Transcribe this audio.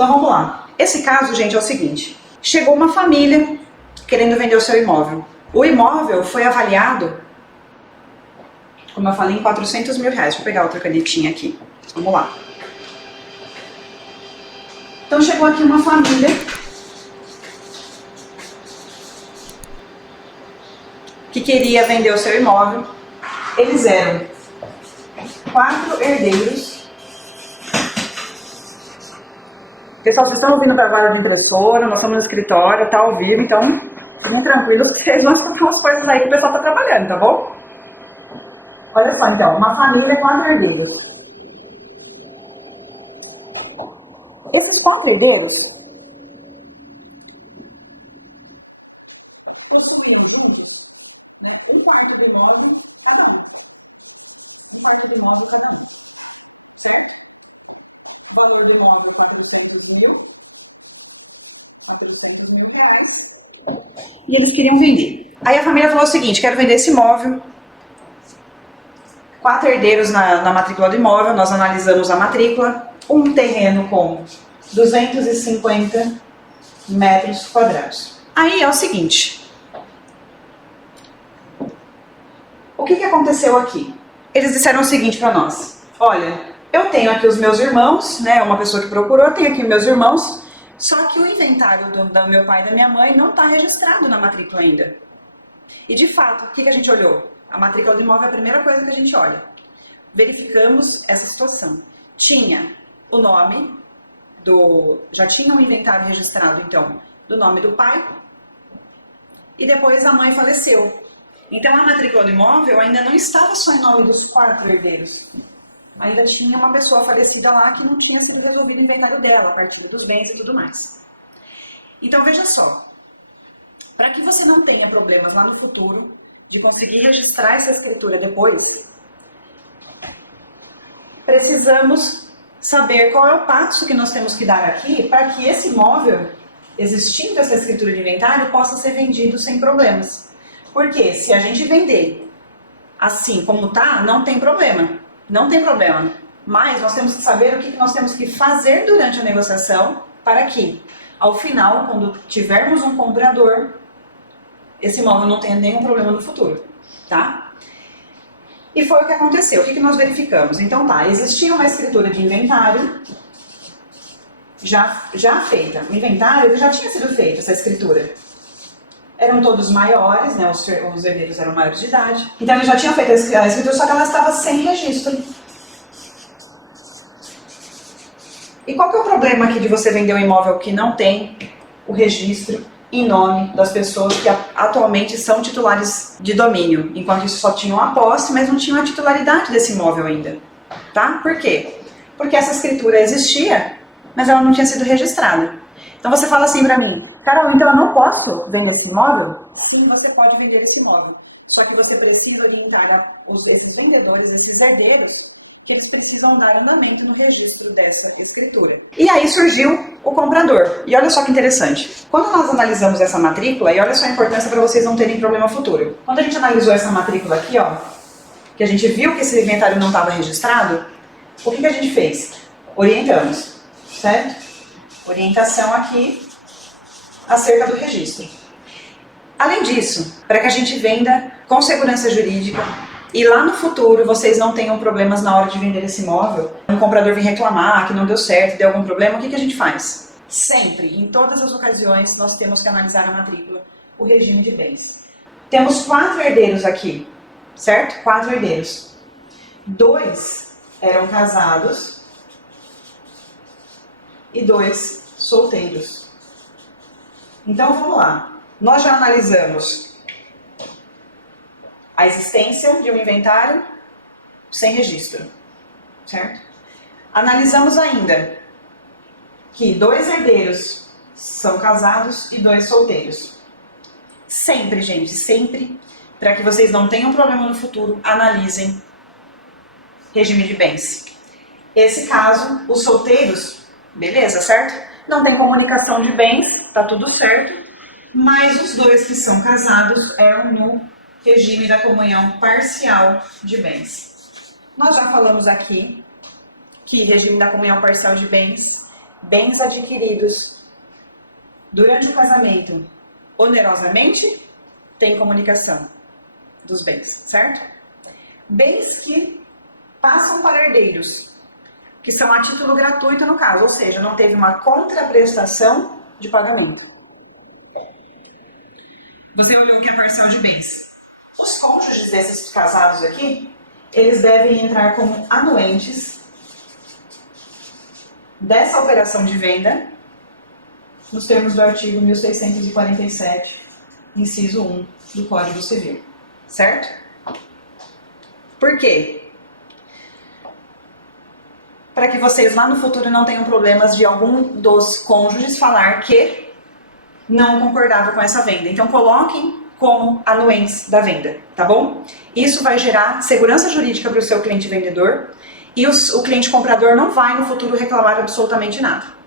Então vamos lá. Esse caso, gente, é o seguinte. Chegou uma família querendo vender o seu imóvel. O imóvel foi avaliado, como eu falei, em 400 mil reais. Deixa eu pegar outra canetinha aqui. Vamos lá. Então chegou aqui uma família que queria vender o seu imóvel. Eles eram 4 herdeiros. Pessoal, vocês estão ouvindo trabalho de impressora, nós estamos no escritório, tá ao vivo, então fiquem tranquilos que nós temos coisas aí que o pessoal está trabalhando, tá bom? Olha só então, uma família, 4 herdeiros. Esses 4 herdeiros, um quarto do imóvel cada um. Um quarto do imóvel cada um. Certo? O valor do imóvel 400 mil reais. E eles queriam vender. Aí a família falou o seguinte: quero vender esse imóvel. 4 herdeiros na matrícula do imóvel, nós analisamos a matrícula. Um terreno com 250 metros quadrados. Aí é o seguinte. O que aconteceu aqui? Eles disseram o seguinte para nós: olha, eu tenho aqui os meus irmãos, né? Uma pessoa que procurou, eu tenho aqui meus irmãos, só que o inventário do meu pai e da minha mãe não está registrado na matrícula ainda. E de fato, o que a gente olhou? A matrícula do imóvel é a primeira coisa que a gente olha. Verificamos essa situação. Tinha o nome já tinha um inventário registrado, então, do nome do pai, e depois a mãe faleceu. Então a matrícula do imóvel ainda não estava só em nome dos 4 herdeiros. Ainda tinha uma pessoa falecida lá que não tinha sido resolvido o inventário dela, a partir dos bens e tudo mais. Então veja só, para que você não tenha problemas lá no futuro de conseguir registrar essa escritura depois, precisamos saber qual é o passo que nós temos que dar aqui para que esse imóvel, existindo essa escritura de inventário, possa ser vendido sem problemas. Porque se a gente vender assim como está, não tem problema. Não tem problema. Mas nós temos que saber o que nós temos que fazer durante a negociação para que, ao final, quando tivermos um comprador, esse imóvel não tenha nenhum problema no futuro. Tá? E foi o que aconteceu. O que nós verificamos? Então tá, existia uma escritura de inventário já feita. O inventário já tinha sido feito, essa escritura. Eram todos maiores, né? Os herdeiros eram maiores de idade. Então eles já tinham feito a escritura, só que ela estava sem registro. E qual que é o problema aqui de você vender um imóvel que não tem o registro em nome das pessoas que atualmente são titulares de domínio, enquanto isso só tinham a posse, mas não tinham a titularidade desse imóvel ainda, tá? Por quê? Porque essa escritura existia, mas ela não tinha sido registrada. Então você fala assim pra mim: Carol, então eu não posso vender esse imóvel? Sim, você pode vender esse imóvel, só que você precisa orientar esses vendedores, esses herdeiros, que eles precisam dar andamento no registro dessa escritura. E aí surgiu o comprador. E olha só que interessante. Quando nós analisamos essa matrícula, e olha só a importância para vocês não terem problema futuro. Quando a gente analisou essa matrícula aqui, ó, que a gente viu que esse inventário não estava registrado, o que a gente fez? Orientamos, certo? Orientação aqui acerca do registro. Além disso, para que a gente venda com segurança jurídica, e lá no futuro vocês não tenham problemas na hora de vender esse imóvel, um comprador vir reclamar que não deu certo, deu algum problema, o que a gente faz? Sempre, em todas as ocasiões, nós temos que analisar a matrícula, o regime de bens. Temos 4 herdeiros aqui, certo? 4 herdeiros. 2 eram casados e 2 solteiros. Então vamos lá. Nós já analisamos a existência de um inventário sem registro, certo? Analisamos ainda que 2 herdeiros são casados e 2 solteiros. Sempre, gente, sempre, para que vocês não tenham problema no futuro, analisem regime de bens. Esse caso, os solteiros, beleza, certo? Não tem comunicação de bens, tá tudo certo, mas os 2 que são casados eram no regime da comunhão parcial de bens. Nós já falamos aqui que regime da comunhão parcial de bens bens adquiridos durante o casamento onerosamente, tem comunicação dos bens, certo? Bens que passam para herdeiros, que são a título gratuito no caso, ou seja, não teve uma contraprestação de pagamento. Você olhou aqui a parcela de bens. Os cônjuges desses casados aqui, eles devem entrar como anuentes dessa operação de venda, nos termos do artigo 1647, inciso 1 do Código Civil, certo? Por quê? Para que vocês lá no futuro não tenham problemas de algum dos cônjuges falar que não concordava com essa venda. Então coloquem como anuentes da venda, tá bom? Isso vai gerar segurança jurídica para o seu cliente vendedor e o cliente comprador não vai no futuro reclamar absolutamente nada.